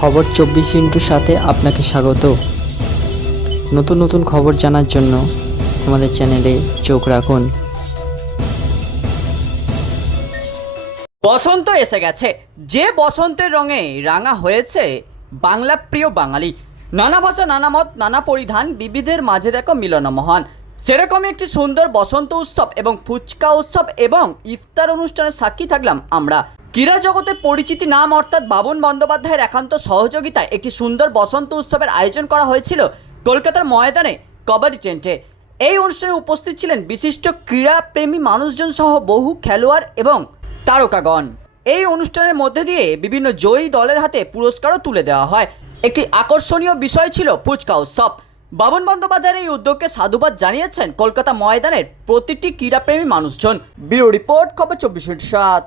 খবর চব্বিশ ইন্টুর সাথে আপনাকে স্বাগত। নতুন নতুন খবর জানার জন্য আমাদের চ্যানেলে চোখ রাখুন। বসন্ত এসে গেছে। যে বসন্তের রঙে রাঙা হয়েছে বাংলা প্রিয় বাঙালি। নানা ভাষা, নানা মত, নানা পরিধান, বিবিধের মাঝে দেখো মিলন মহান সেরকমই একটি সুন্দর বসন্ত উৎসব এবং ফুচকা উৎসব এবং ইফতার অনুষ্ঠানের সাক্ষী থাকলাম আমরা। ক্রীড়া জগতের পরিচিতি নাম অর্থাৎ বাবন বন্দ্যোপাধ্যায়ের একান্ত সহযোগিতায় একটি সুন্দর বসন্ত উৎসবের আয়োজন করা হয়েছিল কলকাতার ময়দানে কবাডি টেন্টে। এই অনুষ্ঠানে উপস্থিত ছিলেন বিশিষ্ট ক্রীড়াপ্রেমী মানুষজন সহ বহু খেলোয়াড় এবং তারকাগণ। এই অনুষ্ঠানের মধ্যে দিয়ে বিভিন্ন জয়ী দলের হাতে পুরস্কারও তুলে দেওয়া হয়। একটি আকর্ষণীয় বিষয় ছিল ফুচকা উৎসব। বাবন বন্দ্যোপাধ্যায়ের এই উদ্যোগকে সাধুবাদ জানিয়েছেন কলকাতা ময়দানের প্রতিটি ক্রীড়াপ্রেমী মানুষজন। ব্যুরো রিপোর্ট খবর চব্বিশ সাত।